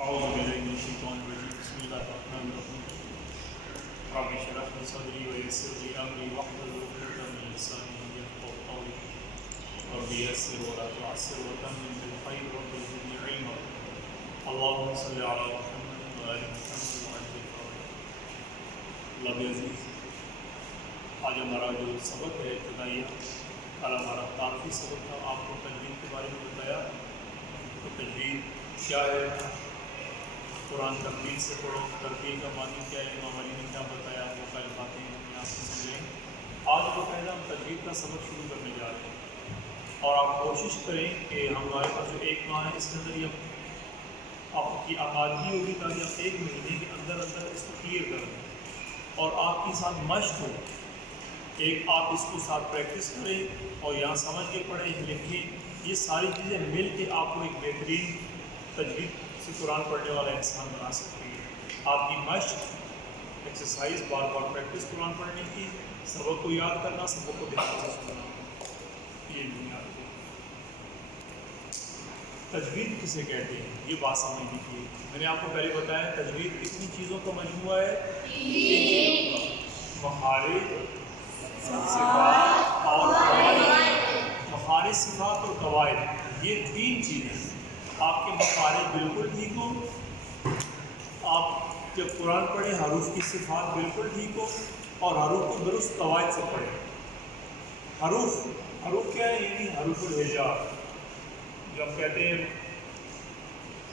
أعوذ بالله من الشيطان الرجيم بسم الله الرحمن الرحيم رب اشرح لي صدري ويسر لي أمري واحلل عقدة من لساني يفقهوا قولي رب يسر ولا تعسر وتمم بالخير رب زدني علما اللهم صل على محمد وآل محمد وعجل فرجهم رب عزیز آج ہمارا جو سبق ہے ابتدائیہ کل ہمارا تعارفی سبق تھا، آپ کو تجوید کے بارے میں بتایا تو تجوید کیا ہے، قرآن ترتیل سے پڑھو، ترتیل کا معنی کیا ہے، امام علی نے کیا بتایا، وہ پہلے باتیں اپنے آپ سے سمجھیں۔ آج باقاعدہ ہم تجوید کا سبق شروع کرنے جا رہے ہیں اور آپ کوشش کریں کہ ہمارے پاس جو ایک ماہ ہے اس کے اندر یہ آپ کی آمادگی ہوگی تاکہ آپ ایک مہینے کے اندر اس کو کلیئر کر دیں اور آپ کے ساتھ مشق ہو، ایک آپ اس کو ساتھ پریکٹس کریں اور یہاں سمجھ کے پڑھیں لکھیں، یہ ساری چیزیں مل کے آپ کو ایک بہترین تجوید سے قرآن پڑھنے والا انسان بنا سکتی ہے۔ آپ کی مشق، ایکسرسائز، بار بار پریکٹس قرآن پڑھنے کی، سبق کو یاد کرنا، سبق کو دھیان سے سننا، یہ بنیاد ہے۔ تجوید کسے کہتے ہیں یہ بات سمجھ لیجیے۔ میں نے آپ کو پہلے بتایا تجوید کتنی چیزوں کا مجموعہ ہے، مخارج، صفات اور قواعد۔ مخارج، صفات اور قواعد، یہ تین چیزیں۔ آپ کے مخارج بالکل ٹھیک ہوں، آپ جب قرآن پڑھیں حروف کی صفات بالکل ٹھیک ہو اور حروف کو درست قواعد سے پڑھیں۔ حروف کیا ہے؟ یعنی حروف الہجاء، جب کہتے ہیں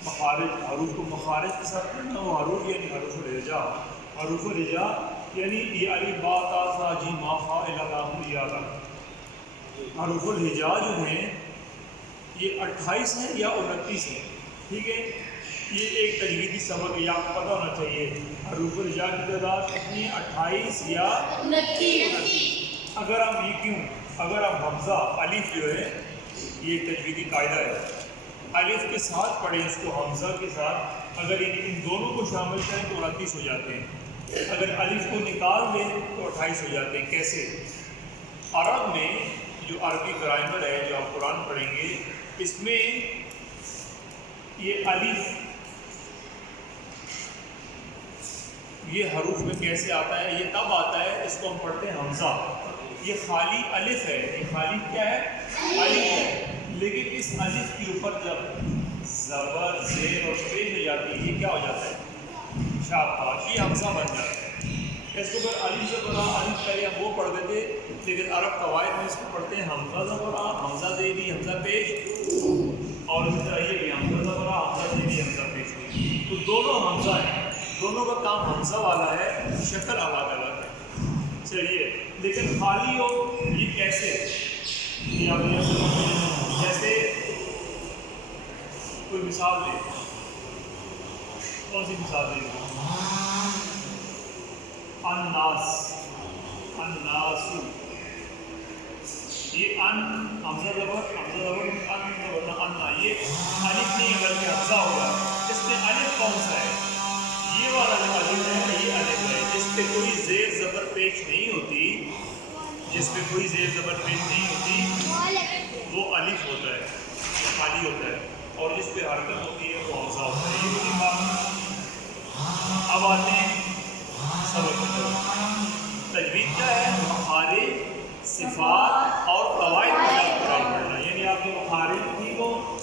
مخارج، حروف کو مخارج کے ساتھ پڑھنا، وہ حروف یعنی حروف الہجاء۔ حروف الہجاء یعنی یہ الف با تا ثا جیم ما خا الی لام یا لا۔ حروف الہجاء جو ہیں یہ 28 ہیں یا 29 ہیں، ٹھیک ہے؟ یہ ایک تجویدی سبق ہے، یہ آپ کو پتہ ہونا چاہیے۔ حروف الہجاء کی تعداد کتنی ہے؟ 28 یا 29۔ اگر ہم حمزہ الف جو ہے، یہ تجویدی قاعدہ ہے، الف کے ساتھ پڑھیں اس کو حمزہ کے ساتھ، اگر ان دونوں کو شامل کریں تو 29 ہو جاتے ہیں، اگر الف کو نکال دیں تو 28 ہو جاتے ہیں۔ کیسے؟ عرب میں جو عربی گرامر ہے جو آپ قرآن پڑھیں گے، اس میں یہ الف یہ حروف میں کیسے آتا ہے؟ یہ تب آتا ہے، اس کو ہم پڑھتے ہیں حمزہ، یہ خالی الف ہے، یہ خالی کیا ہے؟ الف ہے، لیکن اس الف کے اوپر جب زبر، زیر اور پیش ہو جاتی ہے، یہ کیا ہو جاتا ہے؟ شاباش، یہ حمزہ بن جاتا ہے۔ اس کو اگر الف سے بڑا الف پہلے ہم وہ پڑھ دیتے، لیکن عرب قواعد میں اس کو پڑھتے ہیں حمزہ زبرا، حمزہ زیری، حمزہ پیش، اور اس طرح یہ بھی حمزہ زبرا، حمزہ زیری، حمزہ پیش۔ تو دونوں حمزہ ہیں، دونوں کا کام حمزہ والا ہے، شکل الگ الگ ہے، چلیے۔ لیکن خالی ہو یہ کیسے؟ جیسے کوئی مثال دے، کون سی مثال دے؟ الناس، الناسو، یہ ان حمزہ زبر، حمزہ زبر ان زبر انا، یہ الف نہیں ہے بلکہ حمزہ ہوگا۔ اس میں الف کون سا ہے؟ یہ والا جو الف ہے یہ الف ہے، جس پہ کوئی زیر زبر پیش نہیں ہوتی، جس پہ کوئی زیر زبر پیش نہیں ہوتی وہ الف ہوتا ہے، خالی ہوتا ہے، اور جس پہ حرکت ہوتی ہے وہ حمزہ ہوتا ہے۔ یہ بھی بات۔ اب آتے ہیں سبق کی طرف۔ تجوید کیا ہے؟ مخارج، صفات اور قواعد کو یاد قرآن پڑھنا، یعنی آپ کے مخارج بھی ہو،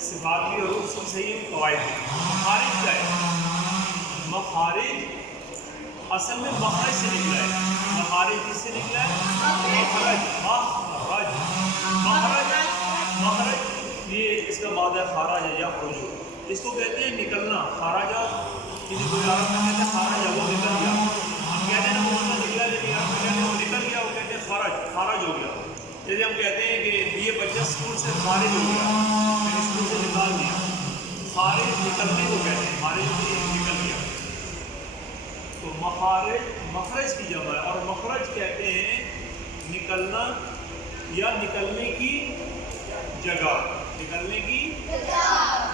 صفات بھی حروف سب صحیح ہے، قواعد بھی۔ مخارج کیا ہے؟ مخارج اصل میں مخرج سے نکلا ہے۔ مخارج کس سے نکلا ہے؟ مخرج، مخرج یہ اس کا بعد ہے خارج یا خروج، اس کو کہتے ہیں نکلنا۔ خارجہ کسی کو عرب میں کہتے ہیں خارجہ، وہ نکل گیا۔ ہم کہتے ہیں نا وہ نکلا، لیکن عرب میں کہتے ہیں وہ نکل گیا، وہ کہتے ہیں خارج ہو گیا۔ جیسے ہم کہتے ہیں کہ یہ بچہ اسکول سے خارج ہو گیا، یعنی اسکول سے نکال دیا، خارج نکلنے کو کہتے ہیں، خارج نکل گیا۔ تو مخارج مخرج کی جمع ہے، اور مخرج کہتے ہیں نکلنا یا نکلنے کی جگہ، نکلنے کی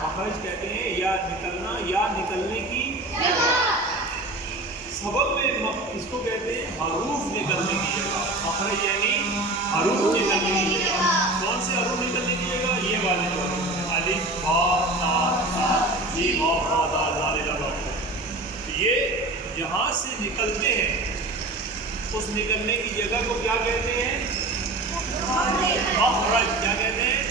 مخرج کہتے ہیں یا نکلنا یا نکلنے کی جگہ۔ سبق میں اس کو کہتے ہیں حروف نکلنے کی جگہ۔ مخرج یعنی حروف نکلنے کی جگہ۔ کون سے حروف نکلنے کی جگہ؟ یہ والے جو الف با تا ثا جیم جہاں سے نکلتے ہیں اس نکلنے کی جگہ کو کیا کہتے ہیں؟ مخرج. کیا کہتے ہیں؟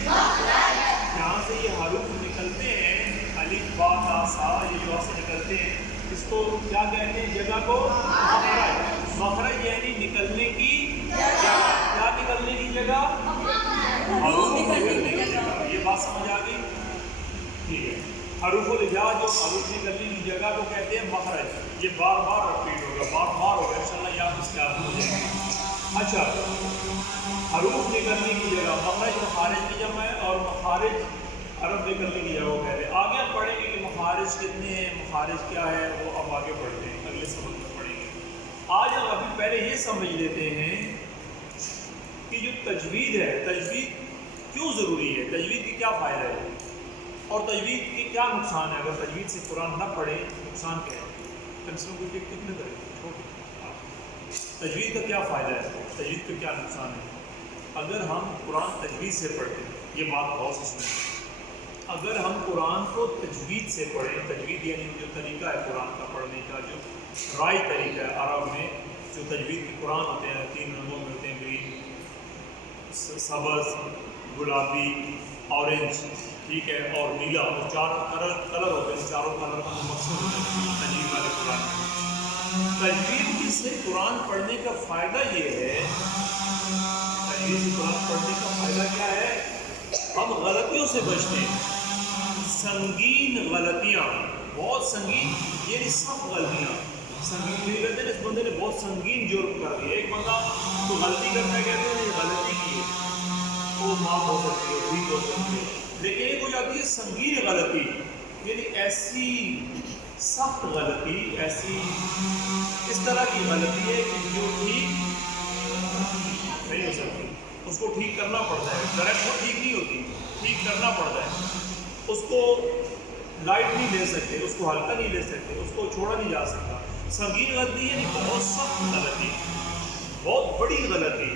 جہاں سے یہ حروف نکلتے ہیں الف با تا سا، یہ جو سے نکلتے ہیں اس کو کیا کہتے ہیں؟ جگہ کو مخرج. مخرج یعنی نکلنے کی جگہ. کیا نکلنے کی جگہ؟ حروف نکلنے کی جگہ. یہ بات سمجھ آ گئی؟ ٹھیک ہے. حروف الہجاء جو حروف نکلنے کی جگہ کو کہتے ہیں مخرج. یہ بار بار رپیٹ ہوگا، بار بار ہوگا، انشاءاللہ یاد اس کے آپ ہو جائیں گے. اچھا، حروف نکلنے کی جگہ مخرج مخارج کی جمع ہے، اور مخارج حرف نکلنے کی جگہ کو کہتے ہیں. آگے ہم پڑھیں گے کہ مخارج کتنے ہیں، مخارج کیا ہے، وہ اب آگے پڑھتے ہیں، اگلے سبق میں پڑھیں گے. آج ہم ابھی پہلے یہ سمجھ لیتے ہیں کہ جو تجوید ہے، تجوید کیوں ضروری ہے، تجوید کی کیا فائدہ ہے، اور تجوید کے کیا نقصان ہے. اگر تجوید سے قرآن نہ پڑھے نقصان کیا ہے؟ کنسلوں کو کتنے کریں تجوید کا کیا فائدہ ہے، تجوید کا کیا نقصان ہے. اگر ہم قرآن تجوید سے پڑھتے ہیں، یہ بات بہت سے سنیں، اگر ہم قرآن کو تجوید سے پڑھیں، تجوید یعنی جو طریقہ ہے قرآن کا پڑھنے کا، جو رائی طریقہ ہے عرب میں، جو تجوید کے قرآن ہوتے ہیں 3 رنگوں میں ہوتے ہیں، گرین، سبز، گلابی، اورنج، ٹھیک ہے، اور نیلا، اور 4 کلر ہوتے ہیں. چاروں کلر کا مقصد ہوتا ہے تجوید والے قرآن. تجوید سے قرآن پڑھنے کا فائدہ یہ ہے، تجوید سے قرآن پڑھنے کا فائدہ کیا ہے؟ ہم غلطیوں سے بچتے ہیں. سنگین غلطیاں، بہت سنگین، یعنی سخت غلطیاں. سنگین یہ کہتے ہیں اس بندے نے بہت سنگین جرم کر دیا. ایک بندہ تو غلطی کرتا ہے، کہتے ہیں یہ غلطی کی ہے، وہ معاف ہو سکتی ہے، ٹھیک ہو سکتی ہے. لیکن ایک ہو جاتی ہے سنگین غلطی، یعنی ایسی سخت غلطی، ایسی اس طرح کی غلطی ہے کہ جو ٹھیک نہیں ہو سکتی. اس کو ٹھیک کرنا پڑتا ہے. ڈائریکٹ وہ ٹھیک نہیں ہوتی، ٹھیک کرنا پڑتا ہے. اس کو لائٹ نہیں لے سکتے، اس کو ہلکا نہیں لے سکتے، اس کو چھوڑا نہیں جا سکتا. سنگین غلطی ہے بہت سخت غلطی، بہت بڑی غلطی.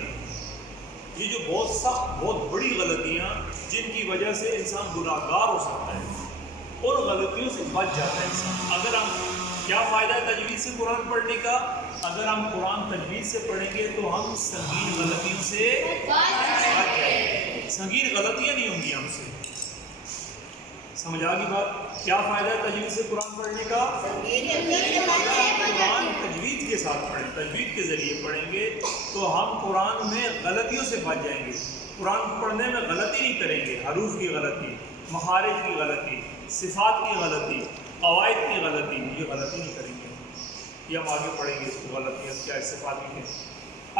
یہ جو بہت سخت، بہت بڑی غلطیاں جن کی وجہ سے انسان گناہ گار ہو سکتا ہے، اور غلطیوں سے بچ جاتا ہے انسان. اگر ہم کیا فائدہ ہے تجوید سے قرآن پڑھنے کا؟ اگر ہم قرآن تجوید سے پڑھیں گے تو ہم سنگین غلطیوں سے بچ جائیں گے. سنگین غلطیاں نہیں ہوں گی ہم سے. سمجھ آ گئی بات؟ کیا فائدہ ہے تجوید سے قرآن پڑھنے کا؟ قرآن تجوید کے ساتھ پڑھیں، تجوید کے ذریعے پڑھیں گے تو ہم قرآن میں غلطیوں سے بچ جائیں گے. قرآن پڑھنے میں غلطی نہیں کریں گے، حروف کی غلطی، مخارج کی غلطی، صفات کی غلطی، قواعد کی غلطی، یہ غلطی نہیں کریں گے. یہ ہم آگے پڑھیں گے اس کو، غلطیاں کیا ہے، صفات کی ہیں.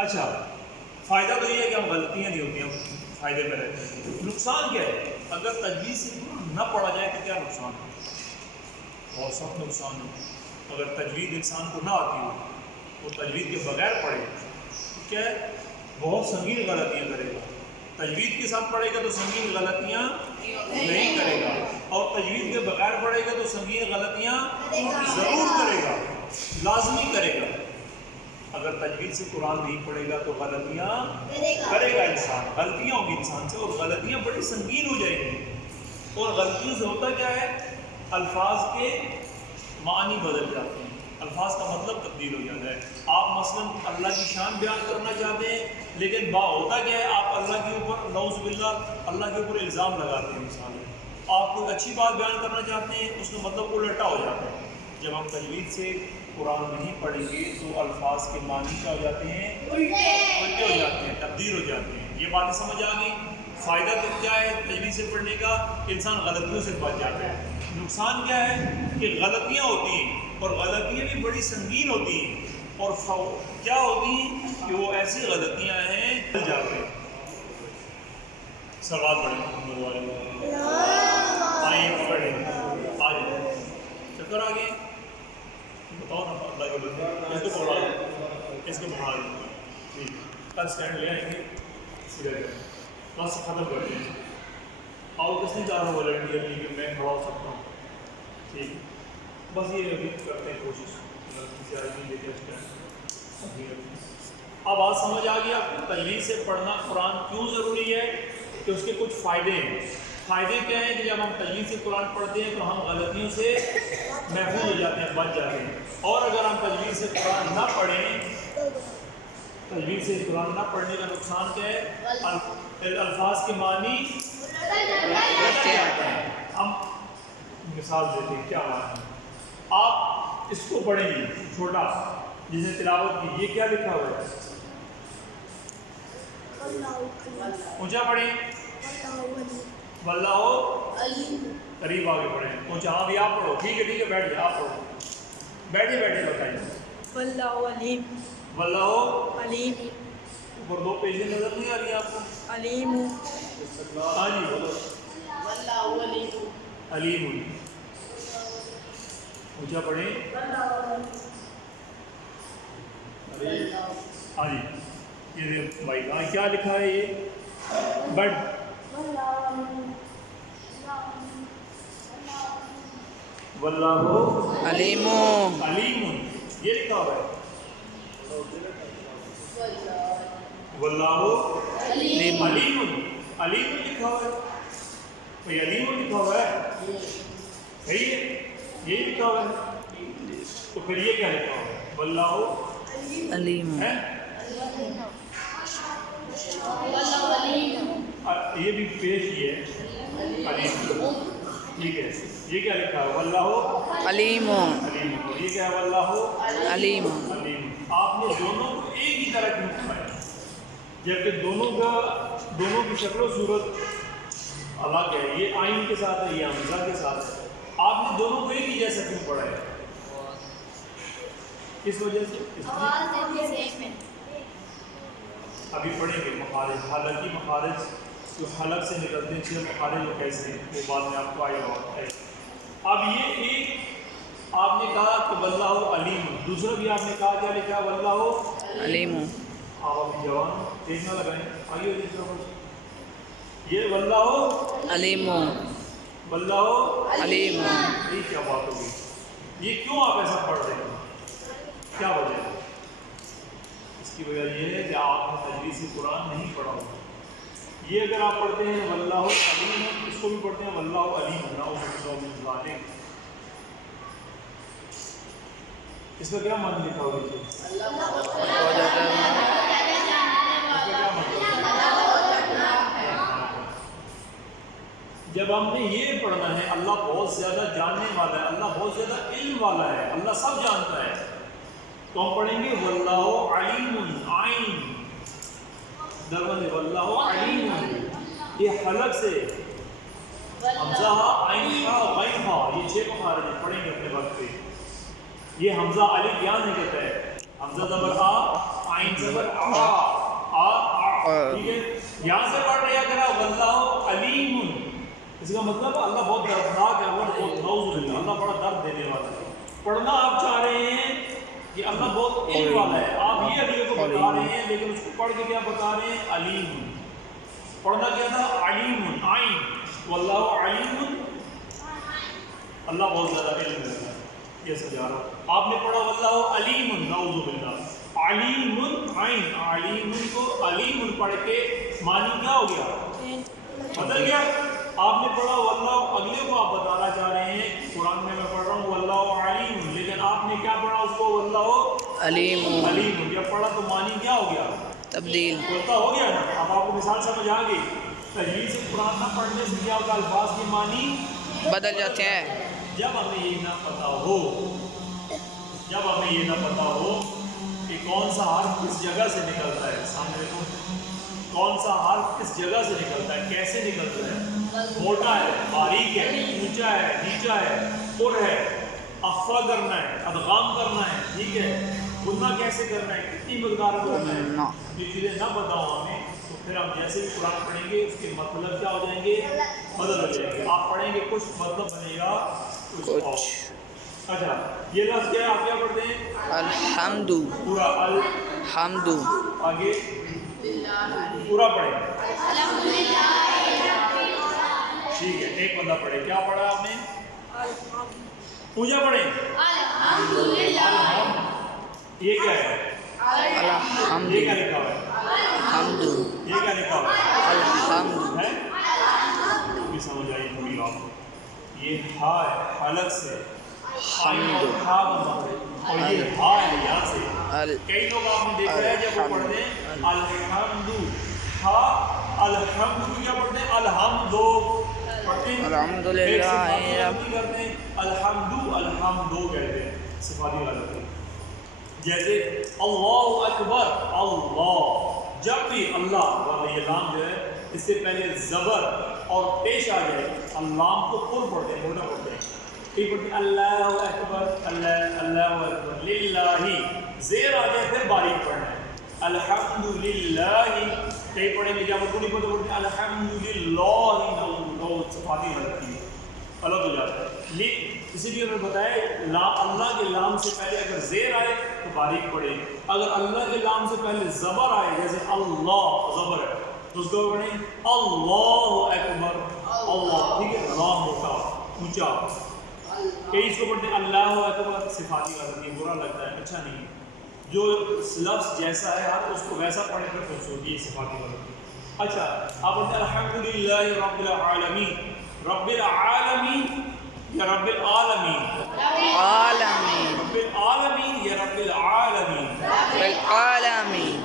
اچھا، فائدہ تو یہ ہے کہ ہم غلطیاں نہیں ہوتی، ہم فائدے میں رہتے ہیں. نقصان کیا ہے؟ اگر تجوید سے نہ پڑھا جائے تو کیا نقصان ہے؟ بہت سخت نقصان ہے. اگر تجوید انسان کو نہ آتی ہو، وہ تجوید کے بغیر پڑھے تو کیا ہے؟ بہت سنگین غلطیاں کرے گا. تجوید کے ساتھ پڑھے گا تو سنگین غلطیاں نہیں کرے گا، اور تجوید کے بغیر پڑھے گا تو سنگین غلطیاں ضرور کرے گا، لازمی کرے گا. اگر تجوید سے قرآن نہیں پڑھے گا تو غلطیاں کرے گا انسان، غلطیاں ہوں گی انسان سے، اور غلطیاں بڑی سنگین ہو جائیں گی. اور غلطیوں سے ہوتا کیا ہے؟ الفاظ کے معنی بدل جاتے ہیں، الفاظ کا مطلب تبدیل ہو جاتا ہے. آپ مثلا اللہ کی شان بیان کرنا چاہتے ہیں، لیکن ہوتا کیا ہے؟ آپ اللہ کے اوپر نعوذ باللہ اللہ کے اوپر الزام لگاتے ہیں. مثال آپ کوئی اچھی بات بیان کرنا چاہتے ہیں، اس کا مطلب الٹا ہو جاتا ہے. جب ہم تجوید سے قرآن نہیں پڑھیں گے تو الفاظ کے معنی کیا ہو جاتے ہیں؟ الٹے ہو جاتے ہیں، تبدیل ہو جاتے ہیں. یہ باتیں سمجھ آ گئی؟ فائدہ تو کیا ہے تجوید سے پڑھنے کا؟ انسان غلطیوں سے بچ جاتا ہے. نقصان کیا ہے؟ کہ غلطیاں ہوتی ہیں، اور غلطیاں بھی بڑی سنگین ہوتی ہیں، اور کیا ہوتی ہیں کہ وہ ایسی غلطیاں ہیں بھول جاتے ہیں. سوال پڑھیں آئیے پکڑیں، آ جائیں، چکر آ گئے، بتاؤ نا اللہ کے بندے، اس کو پڑھا دیں، اس کو پڑھا دیں. ٹھیک، کل اسٹینڈ لے آئیں گے، بس ختم کرتے ہیں. اور کس نے چاہ رہا والنٹیئر نہیں کہ میں کھڑا ہو سکتا ہوں. ٹھیک، بس یہ ابھی کرتے ہیں کوشش. اب بات سمجھ آ گیا تجوید سے پڑھنا قرآن کیوں ضروری ہے، کہ اس کے کچھ فائدے ہیں. فائدے کیا ہیں کہ جب ہم تجوید سے قرآن پڑھتے ہیں تو ہم غلطیوں سے محفوظ ہو جاتے ہیں، بچ جاتے ہیں. اور اگر ہم تجوید سے قرآن نہ پڑھیں، تجوید سے قرآن نہ پڑھنے کا نقصان کیا ہے؟ الفاظ کے معنی بدل جاتے ہیں. ہم مثال دیتے ہیں کیا معنی. آپ اس کو پڑھیں گے چھوٹا جس نے تلاوت کی، یہ کیا لکھا ہوا ہے؟ اونچا پڑھیں، واللہ قریب آگے پڑھیں، اونچا. ہاں بھی آپ پڑھو. ٹھیک ہے ٹھیک ہے، بیٹھ جائے، آپ پڑھو. بیٹھے بیٹھے بتائیے. واللہ علیم. واللہ علیم. اوپر دو پیجیں نظر نہیں آ رہی آپ کو؟ علیم. ہاں جی بولو. واللہ علیم. علیم. اونچا پڑھیں. ہاں جی یہ بھائی کہاں کیا لکھا ہے؟ یہ بٹ واللہ علیم. علیم یہ لکھا ہوا ہے. واللہ علیم. علیم لکھا ہوا ہے. بھائی علیم لکھا ہوا ہے، صحیح ہے، یہ لکھا ہوا ہے. تو پھر یہ کیا لکھا ہوا ہے؟ واللہ علیم. ہے. یہ بھی پیش ہی ہے علیم. ٹھیک ہے، یہ کیا لکھا ہے؟ واللہ علیم. علیم. یہ کیا ہے؟ واللہ علیم. علیم. آپ نے دونوں کو ایک ہی طرح کیوں لکھا ہے جبکہ دونوں کی شکل و صورت الگ ہے؟ یہ آئین کے ساتھ ہے، یہ حمزہ کے ساتھ ہے. آپ نے دونوں کو ایک ہی جیسا کیوں پڑھا ہے؟ کس وجہ سے؟ ابھی پڑھیں گے مخارج، حلقی مخارج جو حلق سے نکلتے ہیں، 6 مخارج وہ کیسے ہیں وہ بعد میں آپ کو آئے گا. اب یہ ایک آپ نے کہا کہ واللہ علیم، دوسرا بھی آپ نے کہا کیا لکھا؟ واللہ علیم. آپ ابھی جوان تیز نہ لگائیں. آئیے یہ واللہ علیم. واللہ علیم. یہ کیا بات ہوگی؟ یہ کیوں آپ ایسا پڑھ رہے ہیں؟ کیا وجہ ہے؟ اس کی وجہ یہ ہے کہ آپ نے تجوید سے قرآن نہیں پڑھا ہوگا. یہ اگر آپ پڑھتے ہیں واللہ علیم، اس کو بھی پڑھتے ہیں واللہ علیم، اس کا کیا معنی لکھا ہوگا؟ جب ہم نے یہ پڑھنا ہے اللہ بہت زیادہ جاننے والا ہے، اللہ بہت زیادہ علم والا ہے، اللہ سب جانتا ہے، تو ہم پڑھیں گے واللہ علیم. عین درمن واللہ علیم، یہ حلق سے حمزہ عین کا غین کا، یہ 6 مخارج ہیں، پڑھیں گے اپنے وقت پہ. یہ حمزہ الف یہاں نہیں کہتا ہے، حمزہ زبر آ، عین زبر آ، ٹھیک ہے. یہاں سے پڑھ رہے اگر آپ واللہ علیم، اس کا مطلب اللہ بہت دردناک ہے، اللہ بہت نعوذ باللہ، اللہ بڑا درد دینے والا ہے. پڑھنا آپ چاہ رہے ہیں کہ اللہ بہت علم والا ہے، آپ یہ علی کو بتا رہے ہیں لیکن اس کو پڑھ کے کیا بتا رہے ہیں؟ علیم. پڑھنا کیا تھا؟ علیم عین. واللہ علیم، اللہ بہت زیادہ علم ہے. یہ سجا رہا آپ نے پڑھا واللہ علیم، نعوذ باللہ. علیم عین، علیم کو علیم پڑھ کے معنی کیا ہو گیا؟ بدل گیا. آپ نے پڑھا واللہ، اگلے کو آپ بتانا چاہ رہے ہیں قرآن میں پڑھ رہا ہوں واللہ علیم، لیکن آپ نے کیا پڑھا اس کو؟ واللہ علیم. علیم. جب پڑھا تو معنی کیا ہو گیا؟ تبدیل. بولتا ہو گیا نا. اب آپ کو مثال سمجھ آ گئی. تجوید سے قرآن نہ پڑھنے سے کیا ہوگا؟ الفاظ کی معنی بدل جاتے ہیں. جب ہمیں یہ نہ پتا ہو، جب ہمیں یہ نہ پتا ہو کہ کون سا حرف کس جگہ سے نکلتا ہے، سامنے دیکھو، کون سا حرف کس جگہ سے نکلتا ہے، کیسے نکلتا ہے، موٹا ہے، باریک ہے، اونچا ہے، نیچا ہے، پر ہے، اخفا کرنا ہے، ادغام کرنا ہے، ٹھیک ہے، غنہ کیسے کرنا ہے، کتنی مقدار میں کرنا ہے، یہ چیزیں نہ بتاؤ ہمیں تو پھر ہم جیسے بھی قرآن پڑھیں گے اس کے مطلب کیا ہو جائیں گے؟ بدل ہو جائیں گے. آپ پڑھیں گے کچھ مطلب بنے گا کچھ اور. اچھا یہ لفظ کیا ہے؟ آپ کیا پڑھتے ہیں؟ الحمد. پورا حمد. آگے پورا پڑھیں. ٹھیک ہے، ایک بندہ پڑھے. کیا پڑھا آپ نے؟ پوجا پڑھیں. یہ کیا ہے؟ الحمد. یہ کیا لکھا ہوا ہے؟ حمد. یہ کیا لکھا ہوا ہے؟ الحمد. ہے سمجھ آئی پوری بات کو. یہ ہا ہے حلق سے, حمد ہا بنتا ہے, اور یہ ہا ہے یا سے. کئی لوگ آپ نے دیکھا ہے جب وہ پڑھتے ہیں الحمد, ہا الحمد کیا پڑھتے ہیں الحمدو پڑھتے ہیں, الحمدللہ کرتے ہیں الحمدو الحمدو کہتے ہیں صفاتی غلط ہے. جیسے اللہ اکبر, اللہ جب بھی اللہ والا یہ لام جو ہے اس سے پہلے زبر اور پیش آ جائے اللام کو پر پڑھتے ہیں, موٹا پڑھتے ہیں. ٹھیک پڑھتے ہیں اللہ اکبر, اللہ اللہ اکبر, للہ زیر آ جائے پھر باریک پڑھنا ہے الحمدللہ. کئی پڑھیں گے جب اردو نہیں پڑھتے ہیں الحمدللہ, صفاتی غلط کی الگ ہو جاتا ہے. اسی لیے انہوں نے بتایا اللہ کے لام سے پہلے اگر زیر آئے تو باریک پڑھے, اگر اللہ کے لام سے پہلے زبر آئے جیسے اللہ زبر ہے تو اس کو پڑھیں اللہ اکبر, اللہ, ٹھیک ہے, اللہ موٹا اونچا. کئی اس کو پڑھتے ہیں اللہ اکبر, صفاتی غلط ہے, برا لگتا ہے, اچھا نہیں. جو لفظ جیسا ہے آپ اس کو ویسا پڑھنے پر خوش ہوتی ہے, صفاتی غلط ہے. اچھا آپ بولتے ہیں الحمدللہ رب العالمین, رب العالمین یا رب العالمین, عالمین, رب العالمین یا رب العالمین, بالعالمین.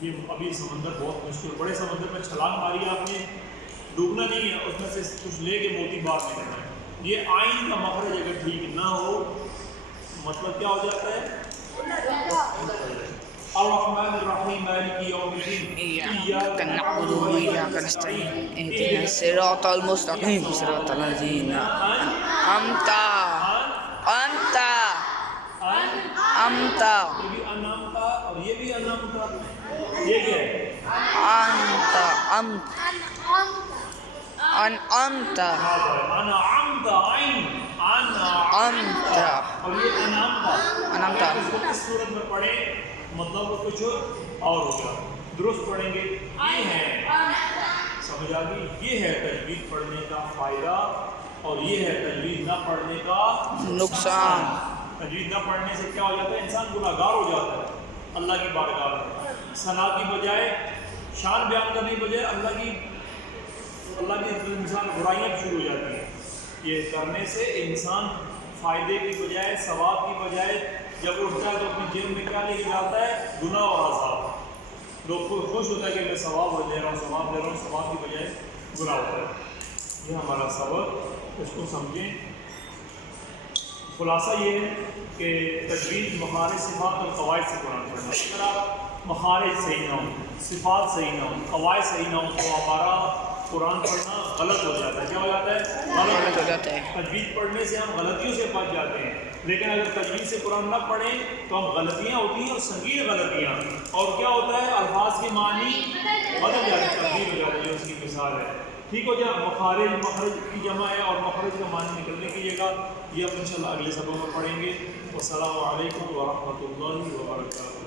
یہ ابھی سمندر بہت مشکل, بڑے سمندر میں چھلانگ ماری آپ نے, ڈوبنا نہیں ہے, اس میں سے کچھ لے کے موتی باہر نکلنا ہے. یہ آئین کا مخرج اگر ٹھیک نہ ہو مطلب کیا ہو جاتا ہے الرحمن الرحیم مالک یوم الدین إياك نعبد وإياك نستعين اهدنا الصراط المستقيم صراط الذين أنعمت یہ بھی انعام تھا اور یہ بھی انعام تھا. یہ کیا ہے أنعمت انعمت, عین انعمت, اور یہ انعام تھا. اس کو کس صورت میں پڑھیں مطلب کچھ اور ہوگا, درست پڑھیں گے. یہ ہے سمجھ آ گئی, یہ ہے تجوید پڑھنے کا فائدہ اور یہ ہے تجوید نہ پڑھنے کا نقصان. تجوید نہ پڑھنے سے کیا ہو جاتا ہے, انسان گناہ گار ہو جاتا ہے اللہ کی بارگاہ میں. ثنا کی بجائے, شان بیان کرنے کی بجائے اللہ کی انسان برائیاں شروع ہو جاتی ہیں. یہ کرنے سے انسان فائدے کی بجائے ثواب کی بجائے جب اٹھتا ہے تو اپنی جیب میں کیا لے کے جاتا ہے, گناہ اور عذاب. لوگ خوش ہوتا ہے کہ میں ثواب دے رہا ہوں, ثواب دے رہا ہوں, ثواب کی بجائے گناہ ہوتا ہے. یہ ہمارا سبق, اس کو سمجھیں. خلاصہ یہ ہے کہ تجوید مخارج صفات اور قواعد سے قرآن پڑھنا. اگر آپ مخارج صحیح نہ ہوں, صفات صحیح نہ ہوں, قواعد صحیح نہ ہوں تو ہمارا قرآن پڑھنا غلط ہو جاتا ہے. کیا ہو جاتا ہے, غلط ہو جاتا ہے. تجوید پڑھنے سے ہم غلطیوں سے بچ جاتے ہیں, لیکن اگر تجوید سے قرآن نہ پڑھیں تو ہم غلطیاں ہوتی ہیں اور سنگین غلطیاں, اور کیا ہوتا ہے الفاظ کے معنی بدل جاتے ہیں, تبدیل ہو جاتے ہیں. اس کی مثال ہے, ٹھیک ہو جائے مخارج مخرج کی جمع ہے اور مخرج کا معنی نکلنے کی جگہ, یہ ہم انشاءاللہ اگلے سبق میں پڑھیں گے. والسلام علیکم ورحمۃ اللہ وبرکاتہ.